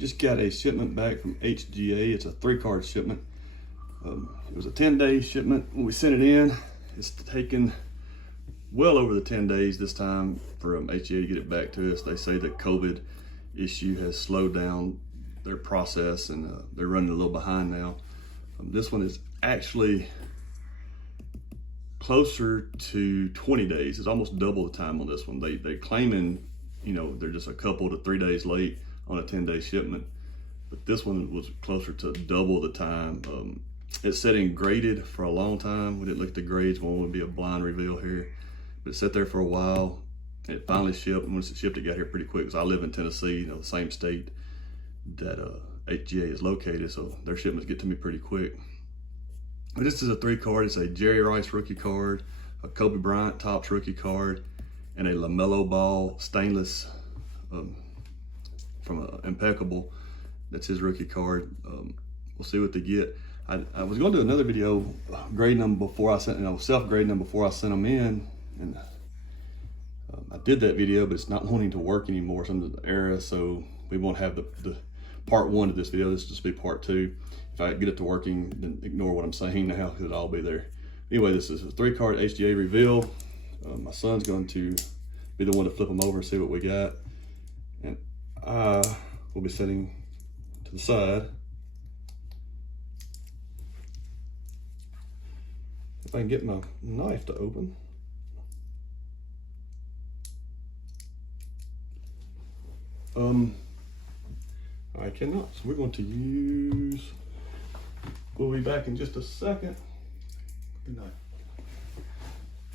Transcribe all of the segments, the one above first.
just got a shipment back from HGA. It's a 3-card shipment. It was a 10-day shipment when we sent it in. It's taken well over the 10 days this time for HGA to get it back to us. They say the COVID issue has slowed down their process, and they're running a little behind now. This one is actually closer to 20 days. It's almost double the time on this one. They claiming, you know, they're just a couple to 3 days late on a 10-day shipment, but this one was closer to double the time. It's sitting graded for a long time. We didn't look at the grades. One would be a blind reveal here, but it sat there for a while. It finally shipped, and once it shipped, it got here pretty quick, because I live in Tennessee, you know, the same state that HGA is located, so their shipments get to me pretty quick. But this is a 3-card. It's a Jerry Rice rookie card, a Kobe Bryant Topps rookie card, and a LaMelo Ball stainless from Impeccable. That's his rookie card. We'll see what they get. I was going to do another video grading them before I sent, you know, self-grading them before I sent them in, and I did that video, but it's not wanting to work anymore. Some of the error, so we won't have the part 1 of this video. This will just be part 2. If I get it to working, then ignore what I'm saying now, because it'll all be there. Anyway, this is a 3-card HGA reveal. My son's going to be the one to flip them over and see what we got, and I will be sitting to the side. If I can get my knife to open. I cannot, so we're going to use, we'll be back in just a second. Good night.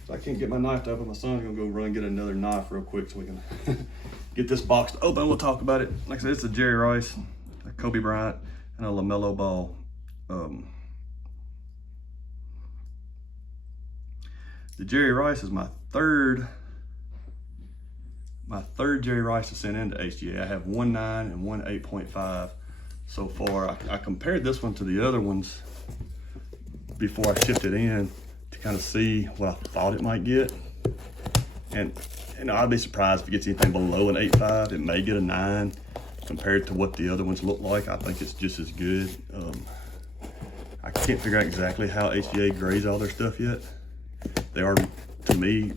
If I can't get my knife to open, my son's gonna go run and get another knife real quick so we can get this box to open. We'll talk about it. Like I said, it's a Jerry Rice, a Kobe Bryant, and a LaMelo Ball. The Jerry Rice is my third Jerry Rice to send into HGA. I have 1.9 and 1.8.5 so far. I compared this one to the other ones before I shipped it in to kind of see what I thought it might get. And I'd be surprised if it gets anything below an 8.5. It may get a 9 compared to what the other ones look like. I think it's just as good. I can't figure out exactly how HGA grades all their stuff yet. They are, to me,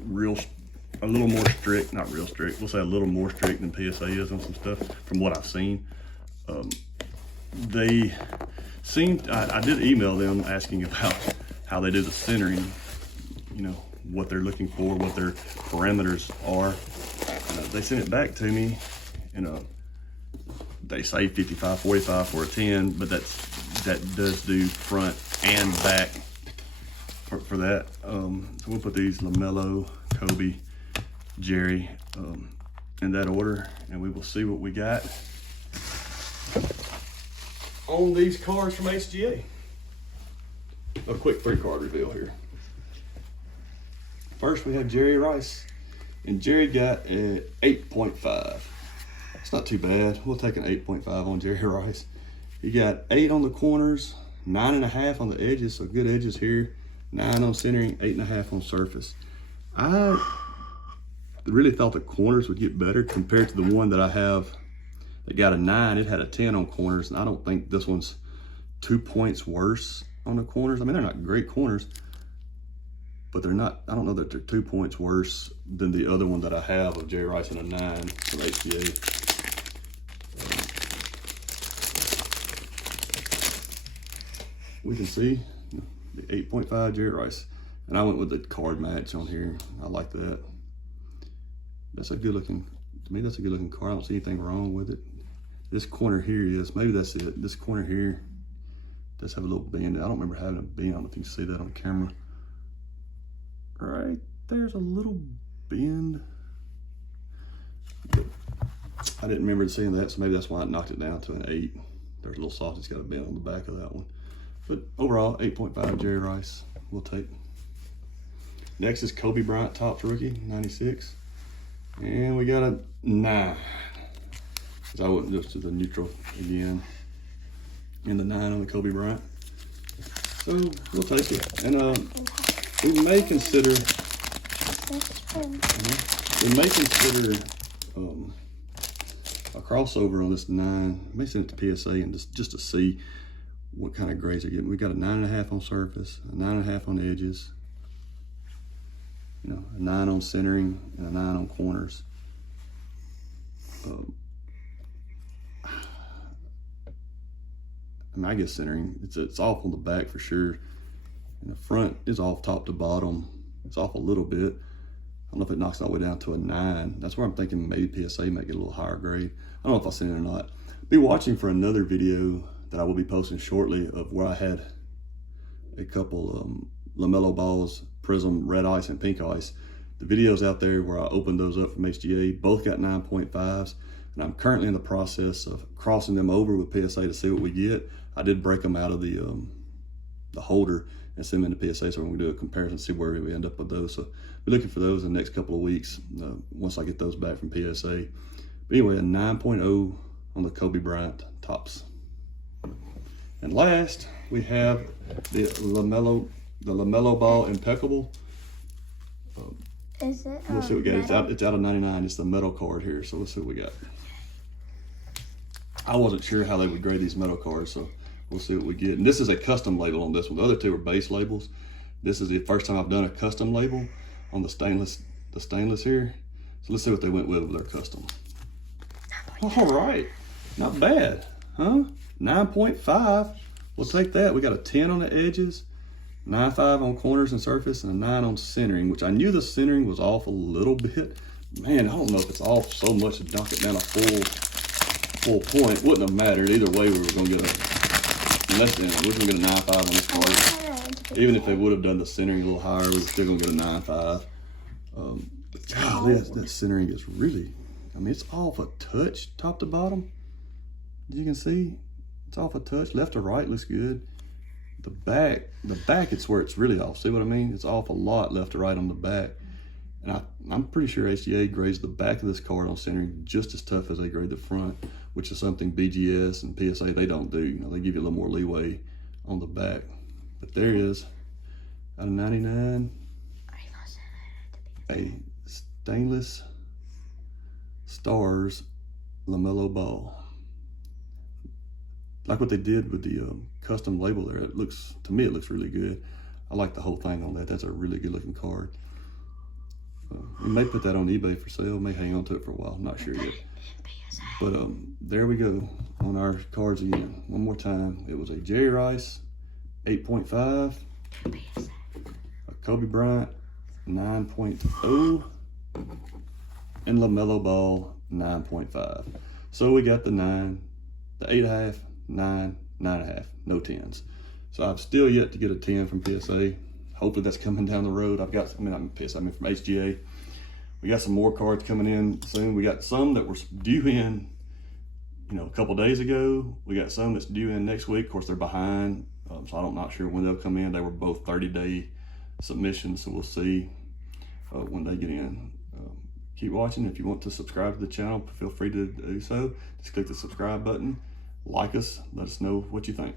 a little more strict, not real strict, we'll say a little more strict than PSA is on some stuff from what I've seen. They seemed, I did email them asking about how they do the centering, you know, what they're looking for, what their parameters are. They sent it back to me, you know, they say 55-45 for a 10, but that does do front and back for that. So we'll put these LaMelo, Kobe, Jerry in that order, and we will see what we got on these cards from HGA. A quick 3-card reveal here. First we have Jerry Rice, and Jerry got an 8.5. It's not too bad. We'll take an 8.5 on Jerry Rice. He got 8 on the corners, 9.5 on the edges, so good edges here, 9 on centering, 8.5 on surface. I really thought the corners would get better compared to the one that I have that got a 9. It had a 10 on corners, and I don't think this one's 2 points worse on the corners. I mean, they're not great corners, but they're not, I don't know that they're 2 points worse than the other one that I have of Jerry Rice and a 9 from HGA. We can see the 8.5 Jerry Rice, and I went with the card match on here. I like that. That's a good looking, to me, that's a good looking card. I don't see anything wrong with it. This corner here is, maybe that's it. This corner here does have a little bend. I don't remember having a bend. I don't know if you can see that on camera. Right there's a little bend. But I didn't remember seeing that, so maybe that's why I knocked it down to an 8. There's a little soft, it's got a bend on the back of that one. But overall, 8.5 Jerry Rice, we'll take. Next is Kobe Bryant Topps rookie, 96. And we got a 9. So I went just to the neutral again. And the 9 on the Kobe Bryant. So we'll take it. And we may consider a crossover on this 9. Let me send it to PSA and just to see what kind of grades they're getting. We got a 9.5 on surface, a 9.5 on edges, you know, a 9 on centering, and a 9 on corners. I mean, I guess centering, it's off on the back for sure. And the front is off top to bottom. It's off a little bit. I don't know if it knocks all the way down to a 9. That's where I'm thinking maybe PSA might get a little higher grade. I don't know if I'll send it or not. Be watching for another video that I will be posting shortly of where I had a couple LaMelo balls, Prism, red ice, and pink ice. The videos out there where I opened those up from HGA, both got 9.5s, and I'm currently in the process of crossing them over with PSA to see what we get. I did break them out of the holder and send them into PSA, so we're gonna do a comparison, see where we end up with those. So be looking for those in the next couple of weeks once I get those back from PSA. But anyway, a 9.0 on the Kobe Bryant tops. And last, we have the LaMelo Ball Impeccable. Is it? We'll see what we got. It's out of 99. It's the metal card here, so let's see what we got. I wasn't sure how they would grade these metal cards, so we'll see what we get. And this is a custom label on this one. The other two are base labels. This is the first time I've done a custom label on the stainless here. So let's see what they went with their custom. All right, not bad, huh? 9.5. We'll take that. We got a 10 on the edges, 9.5 on corners and surface, and a 9 on centering, which I knew the centering was off a little bit. Man, I don't know if it's off so much to knock it down a full point. Wouldn't have mattered. Either way, we were going to get a less than. We're going to get a 9.5 on this card. Even if they would have done the centering a little higher, we were still going to get a 9.5. Golly, that centering is really, I mean, it's off a touch, top to bottom. You can see it's off a touch. Left to right looks good. The back, it's where it's really off. See what I mean? It's off a lot left to right on the back. And I'm pretty sure HGA grades the back of this card on centering just as tough as they grade the front, which is something BGS and PSA, they don't do. You know, they give you a little more leeway on the back. But there it is, out of 99, a stainless stars LaMelo Ball. Like what they did with the custom label there. It looks, to me, it looks really good. I like the whole thing on that. That's a really good looking card. We may put that on eBay for sale, may hang on to it for a while, I'm not sure yet. But there we go on our cards again. One more time. It was a Jerry Rice 8.5, a Kobe Bryant 9.0, and LaMelo Ball 9.5. So we got the 9, the 8.5, 9, 9.5, no 10s. So I've still yet to get a 10 from PSA. Hopefully that's coming down the road. I'm from HGA. We got some more cards coming in soon. We got some that were due in, a couple days ago. We got some that's due in next week. Of course, they're behind, so I'm not sure when they'll come in. They were both 30-day submissions, so we'll see when they get in. Keep watching. If you want to subscribe to the channel, feel free to do so. Just click the subscribe button, like us, let us know what you think.